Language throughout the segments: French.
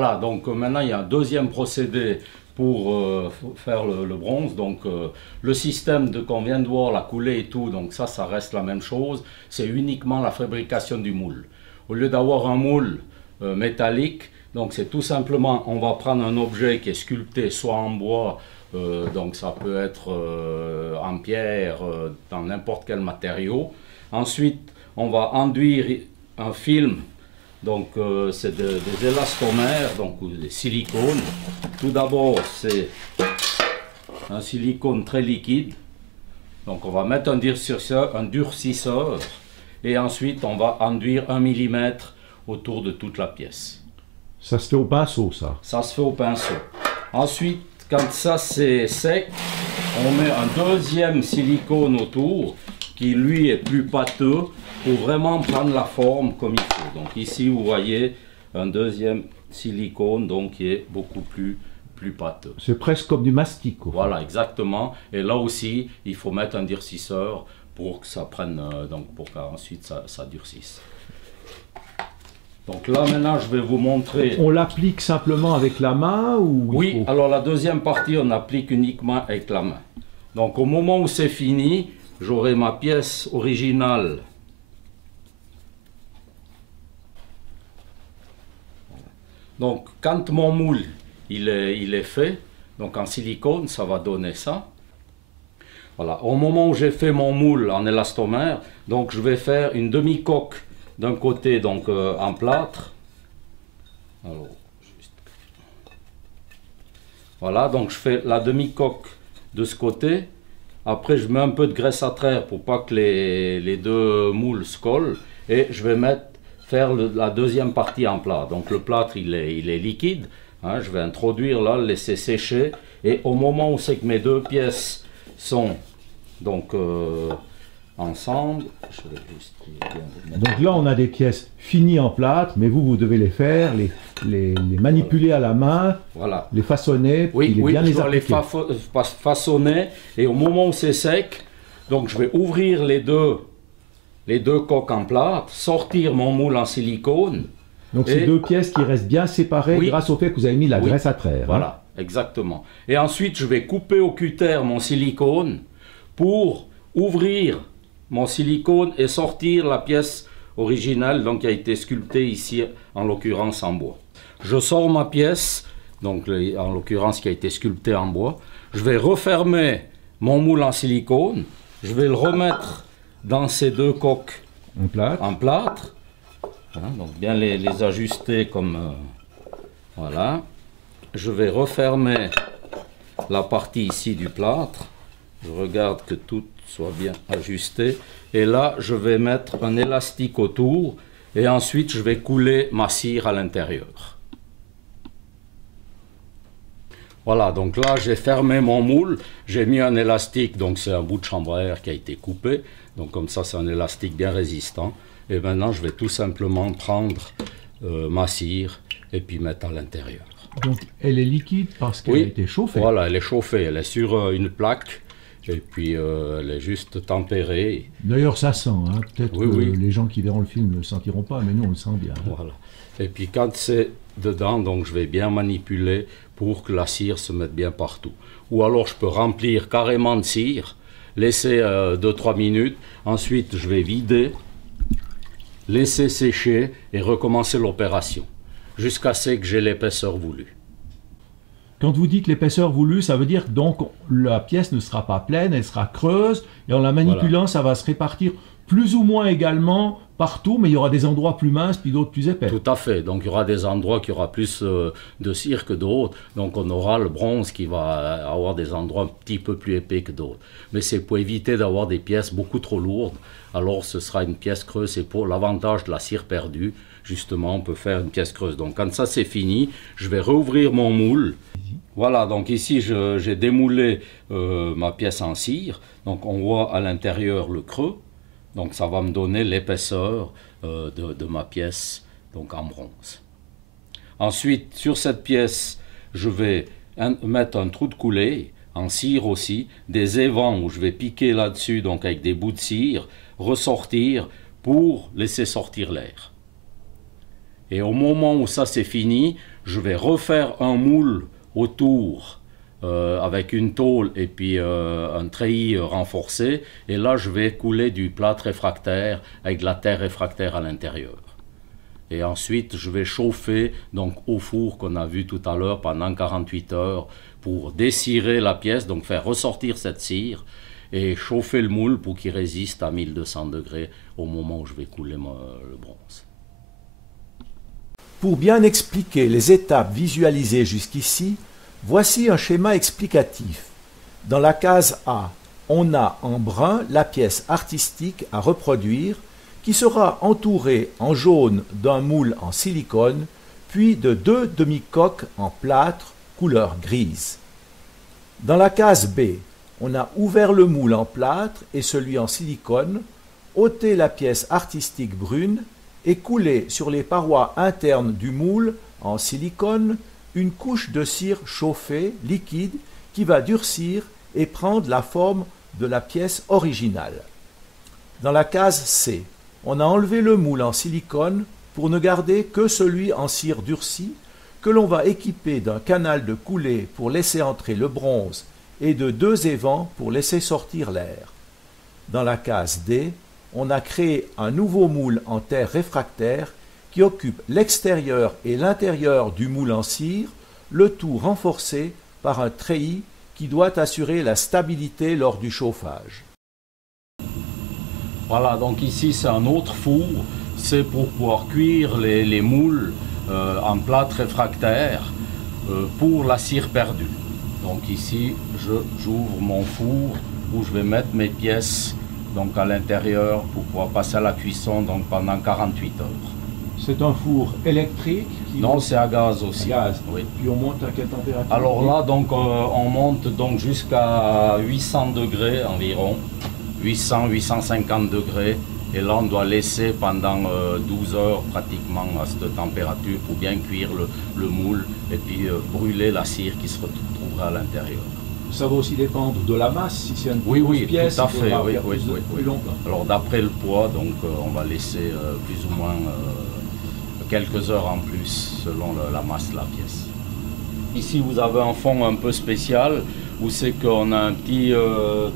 Voilà, donc maintenant il y a un deuxième procédé pour faire le bronze. Donc le système qu'on vient de voir, la coulée et tout, donc ça reste la même chose. C'est uniquement la fabrication du moule. Au lieu d'avoir un moule métallique, donc c'est tout simplement, on va prendre un objet qui est sculpté soit en bois, donc ça peut être en pierre, dans n'importe quel matériau. Ensuite, on va enduire un film. Donc c'est des élastomères, donc ou des silicones. Tout d'abord c'est un silicone très liquide. Donc on va mettre un durcisseur et ensuite on va enduire 1 mm autour de toute la pièce. Ça se fait au pinceau, ça? Ça se fait au pinceau. Ensuite, quand ça c'est sec, on met un deuxième silicone autour qui lui est plus pâteux pour vraiment prendre la forme comme il faut. Donc ici vous voyez un deuxième silicone donc qui est beaucoup plus pâteux. C'est presque comme du mastic. Voilà, exactement. Et là aussi il faut mettre un durcisseur pour que ça prenne, donc pour qu'ensuite ça durcisse. Donc là maintenant je vais vous montrer. On l'applique simplement avec la main ou Oui, alors la deuxième partie on applique uniquement avec la main. Donc au moment où c'est fini, j'aurai ma pièce originale. Donc quand mon moule il est fait, donc en silicone, ça va donner ça. Voilà, au moment où j'ai fait mon moule en élastomère, donc je vais faire une demi-coque d'un côté donc en plâtre. Alors, voilà, donc je fais la demi-coque de ce côté. Après je mets un peu de graisse à traire pour pas que les deux moules se collent. Et je vais faire la deuxième partie en plat. Donc le plâtre il est liquide. Hein, je vais introduire là, le laisser sécher. Et au moment où c'est que mes deux pièces sont donc ensemble, je vais juste donc là on a des pièces finies en plâtre, mais vous devez les faire, les manipuler à la main, voilà, les façonner, oui, bien je dois les façonner, et au moment où c'est sec, donc je vais ouvrir les deux coques en plâtre, sortir mon moule en silicone. Donc c'est deux pièces qui restent bien séparées grâce au fait que vous avez mis la graisse à traire. Voilà, exactement. Et ensuite je vais couper au cutter mon silicone pour ouvrir mon silicone et sortir la pièce originale donc qui a été sculptée ici en l'occurrence en bois. Je sors ma pièce, donc en l'occurrence qui a été sculptée en bois. Je vais refermer mon moule en silicone, je vais le remettre dans ces deux coques en plâtre. Hein, donc bien les ajuster comme voilà. Je vais refermer la partie ici du plâtre. Je regarde que tout soit bien ajusté. Et là, je vais mettre un élastique autour. Et ensuite, je vais couler ma cire à l'intérieur. Voilà, donc là, j'ai fermé mon moule. J'ai mis un élastique, donc c'est un bout de chambre à air qui a été coupé. Donc comme ça, c'est un élastique bien résistant. Et maintenant, je vais tout simplement prendre ma cire et puis mettre à l'intérieur. Donc, elle est liquide parce qu'elle a été chauffée. Voilà, elle est chauffée. Elle est sur une plaque. Et puis elle est juste tempérée. D'ailleurs ça sent, hein. Peut-être que les gens qui verront le film ne le sentiront pas, mais nous on le sent bien. Hein. Voilà. Et puis quand c'est dedans, donc je vais bien manipuler pour que la cire se mette bien partout. Ou alors je peux remplir carrément de cire, laisser 2-3 minutes, ensuite je vais vider, laisser sécher et recommencer l'opération, jusqu'à ce que j'ai l'épaisseur voulue. Quand vous dites l'épaisseur voulue, ça veut dire que donc la pièce ne sera pas pleine, elle sera creuse, et en la manipulant, ça va se répartir plus ou moins également partout, mais il y aura des endroits plus minces puis d'autres plus épais. Tout à fait, donc il y aura des endroits qui aura plus de cire que d'autres, donc on aura le bronze qui va avoir des endroits un petit peu plus épais que d'autres. Mais c'est pour éviter d'avoir des pièces beaucoup trop lourdes, alors ce sera une pièce creuse, c'est pour l'avantage de la cire perdue, justement on peut faire une pièce creuse. Donc quand ça c'est fini, je vais rouvrir mon moule. Voilà, donc ici j'ai démoulé ma pièce en cire, donc on voit à l'intérieur le creux, donc ça va me donner l'épaisseur de ma pièce donc en bronze. Ensuite, sur cette pièce, je vais mettre un trou de coulée, en cire aussi, des évents où je vais piquer là-dessus, donc avec des bouts de cire, ressortir pour laisser sortir l'air. Et au moment où ça c'est fini, je vais refaire un moule autour avec une tôle et puis un treillis renforcé. Et là, je vais couler du plâtre réfractaire avec de la terre réfractaire à l'intérieur. Et ensuite, je vais chauffer donc au four qu'on a vu tout à l'heure pendant 48 heures pour descirer la pièce, donc faire ressortir cette cire et chauffer le moule pour qu'il résiste à 1200 degrés au moment où je vais couler le bronze. Pour bien expliquer les étapes visualisées jusqu'ici, voici un schéma explicatif. Dans la case A, on a en brun la pièce artistique à reproduire qui sera entourée en jaune d'un moule en silicone, puis de 2 demi-coques en plâtre couleur grise. Dans la case B, on a ouvert le moule en plâtre et celui en silicone, ôté la pièce artistique brune et coulé sur les parois internes du moule en silicone une couche de cire chauffée, liquide, qui va durcir et prendre la forme de la pièce originale. Dans la case C, on a enlevé le moule en silicone pour ne garder que celui en cire durcie que l'on va équiper d'un canal de coulée pour laisser entrer le bronze et de 2 évents pour laisser sortir l'air. Dans la case D, on a créé un nouveau moule en terre réfractaire qui occupe l'extérieur et l'intérieur du moule en cire, le tout renforcé par un treillis qui doit assurer la stabilité lors du chauffage. Voilà, donc ici c'est un autre four, c'est pour pouvoir cuire les moules en plâtre réfractaire pour la cire perdue. Donc ici j'ouvre mon four où je vais mettre mes pièces donc à l'intérieur pour pouvoir passer à la cuisson donc pendant 48 heures. C'est un four électrique Non, c'est à gaz aussi. À gaz. Oui. Puis on monte à quelle température? Alors là, donc, on monte donc jusqu'à 800 degrés environ, 800-850 degrés. Et là, on doit laisser pendant 12 heures pratiquement à cette température pour bien cuire le moule et puis brûler la cire qui se retrouvera à l'intérieur. Ça va aussi dépendre de la masse. Si c'est une Oui, pièce, tout à fait. Plus longtemps. Alors d'après le poids, donc on va laisser plus ou moins quelques heures en plus selon la masse de la pièce. Ici, vous avez un fond un peu spécial où c'est qu'on a un petit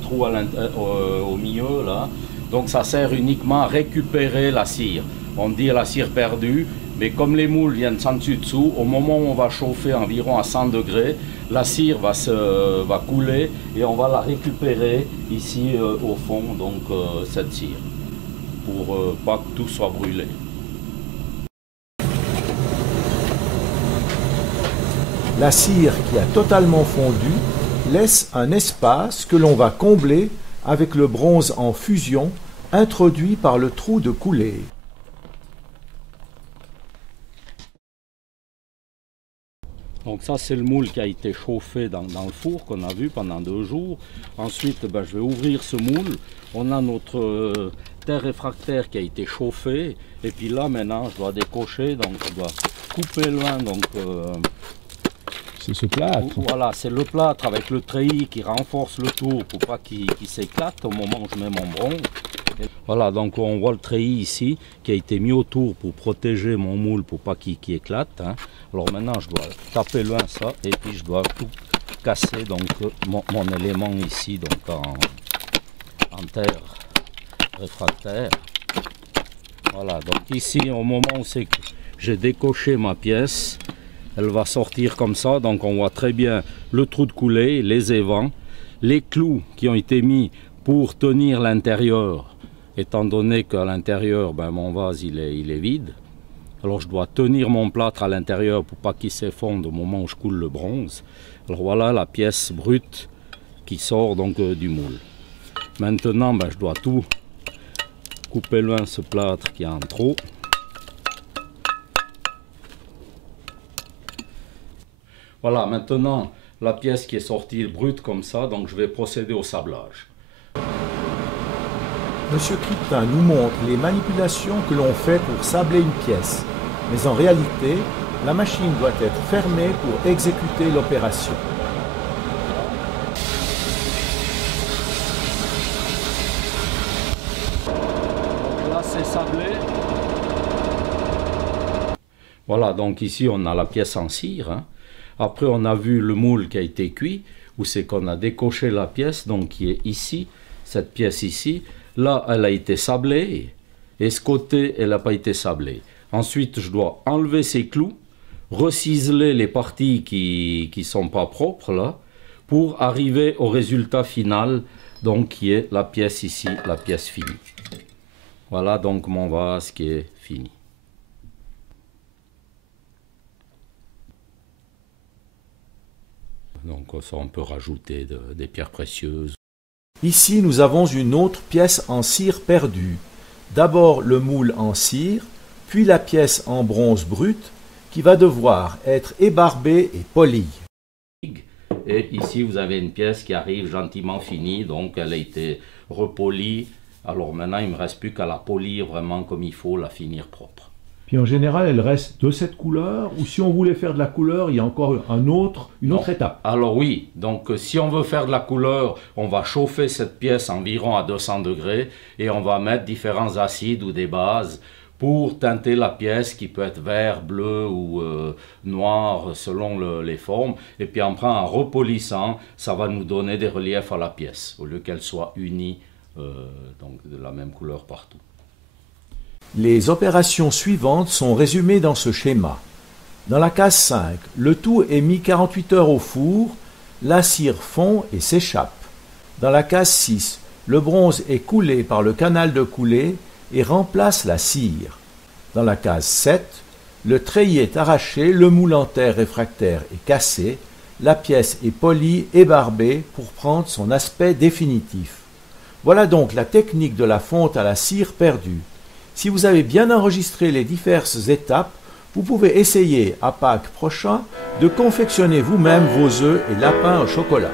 trou au milieu là. Donc ça sert uniquement à récupérer la cire. On dit la cire perdue, mais comme les moules viennent sans dessus-dessous, au moment où on va chauffer environ à 100 degrés, la cire va couler et on va la récupérer ici au fond, donc cette cire, pour pas que tout soit brûlé. La cire qui a totalement fondu laisse un espace que l'on va combler avec le bronze en fusion introduit par le trou de coulée. Donc ça c'est le moule qui a été chauffé dans le four qu'on a vu pendant 2 jours. Ensuite je vais ouvrir ce moule. On a notre terre réfractaire qui a été chauffée. Et puis là maintenant je dois décocher, donc je dois couper loin. C'est ce plâtre. Voilà, c'est le plâtre avec le treillis qui renforce le tour pour pas qu'il s'éclate au moment où je mets mon bronze. Et voilà, donc on voit le treillis ici qui a été mis autour pour protéger mon moule pour pas qu'il éclate. Hein. Alors maintenant je dois taper loin ça et puis je dois tout casser donc mon élément ici donc en terre réfractaire. Voilà, donc ici au moment où c'est que j'ai décoché ma pièce, elle va sortir comme ça, donc on voit très bien le trou de coulée, les évents, les clous qui ont été mis pour tenir l'intérieur, étant donné qu'à l'intérieur, mon vase il est vide. Alors je dois tenir mon plâtre à l'intérieur pour pas qu'il s'effondre au moment où je coule le bronze. Alors voilà la pièce brute qui sort donc du moule. Maintenant, je dois tout couper loin ce plâtre qui est en trop. Voilà, maintenant la pièce qui est sortie brute comme ça, donc je vais procéder au sablage. Monsieur Kryptin nous montre les manipulations que l'on fait pour sabler une pièce. Mais en réalité, la machine doit être fermée pour exécuter l'opération. Donc là c'est sablé. Voilà, donc ici on a la pièce en cire. Hein. Après on a vu le moule qui a été cuit, où c'est qu'on a décoché la pièce, donc qui est ici, cette pièce ici. Là, elle a été sablée, et ce côté, elle n'a pas été sablée. Ensuite, je dois enlever ces clous, reciseler les parties qui ne sont pas propres, là, pour arriver au résultat final, donc qui est la pièce ici, la pièce finie. Voilà donc mon vase qui est fini. Donc ça, on peut rajouter des pierres précieuses. Ici, nous avons une autre pièce en cire perdue. D'abord le moule en cire, puis la pièce en bronze brut, qui va devoir être ébarbée et polie. Et ici, vous avez une pièce qui arrive gentiment finie, donc elle a été repolie. Alors maintenant, il ne me reste plus qu'à la polir vraiment comme il faut, la finir propre. Puis en général, elle reste de cette couleur, ou si on voulait faire de la couleur, il y a encore une autre étape. Alors oui, donc si on veut faire de la couleur, on va chauffer cette pièce environ à 200 degrés et on va mettre différents acides ou des bases pour teinter la pièce qui peut être vert, bleu ou noir selon les formes. Et puis après, en repolissant, ça va nous donner des reliefs à la pièce au lieu qu'elle soit unie, donc de la même couleur partout. Les opérations suivantes sont résumées dans ce schéma. Dans la case 5, le tout est mis 48 heures au four, la cire fond et s'échappe. Dans la case 6, le bronze est coulé par le canal de coulée et remplace la cire. Dans la case 7, le treillis est arraché, le moule en terre réfractaire est cassé, la pièce est polie et barbée pour prendre son aspect définitif. Voilà donc la technique de la fonte à la cire perdue. Si vous avez bien enregistré les diverses étapes, vous pouvez essayer à Pâques prochain de confectionner vous-même vos œufs et lapins au chocolat.